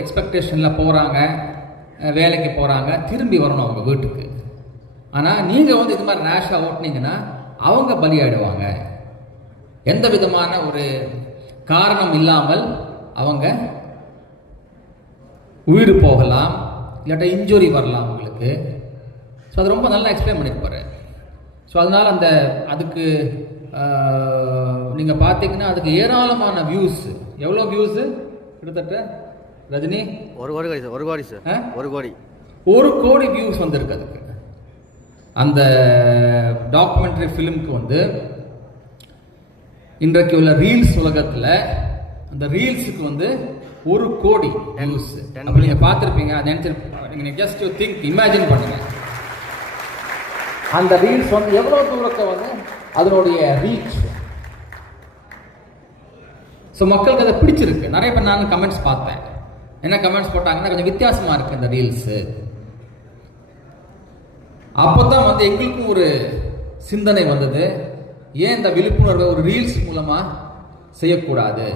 எக்ஸ்பெக்டேஷனில் போகிறாங்க, வேலைக்கு போகிறாங்க, திரும்பி வரணும் அவங்க வீட்டுக்கு. ஆனால் நீங்கள் வந்து இது மாதிரி ரேஷாக ஓட்டினீங்கன்னா அவங்க பலியாயிடுவாங்க. எந்த விதமான ஒரு காரணம் இல்லாமல் அவங்க உயிர் போகலாம், இல்லாட்டா இன்ஜுரி வரலாம் உங்களுக்கு. ஸோ அது ரொம்ப நல்லா எக்ஸ்பிளைன் பண்ணியிருப்பாரு. ஸோ அதனால் அதுக்கு நீங்கள் பார்த்தீங்கன்னா அதுக்கு ஏராளமான வியூஸ். எவ்வளோ வியூஸு? கிட்டத்தட்ட ரஜினி 1 கோடி வியூஸ் வந்திருக்கு அதுக்கு. அந்த டாக்குமெண்ட்ரி ஃபிலிம்க்கு வந்து இன்றைக்கு உள்ள ரீல்ஸ் உலகத்தில் அந்த ரீல்ஸுக்கு வந்து 1 கோடி வியூஸ் அப்படி நீங்கள் பார்த்துருப்பீங்க. அதை நீங்கள் ஜஸ்ட் திங்க், இமேஜின் பண்ணுங்க. அந்த ரீல்ஸ் வந்து எவ்வளோ தூரத்தை வந்து அதனுடைய ரீச். ஸோ மக்களுக்கு அதை பிடிச்சிருக்கு. நிறைய பேர் நான் கமெண்ட்ஸ் பார்த்தேன். என்ன கமெண்ட்ஸ் போட்டாங்கன்னா, கொஞ்சம் வித்தியாசமாக இருக்குது இந்த ரீல்ஸு. அப்போ தான் வந்து எங்களுக்கும் ஒரு சிந்தனை வந்தது, ஏன் இந்த விழிப்புணர்வை ஒரு ரீல்ஸ் மூலமாக செய்யக்கூடாது.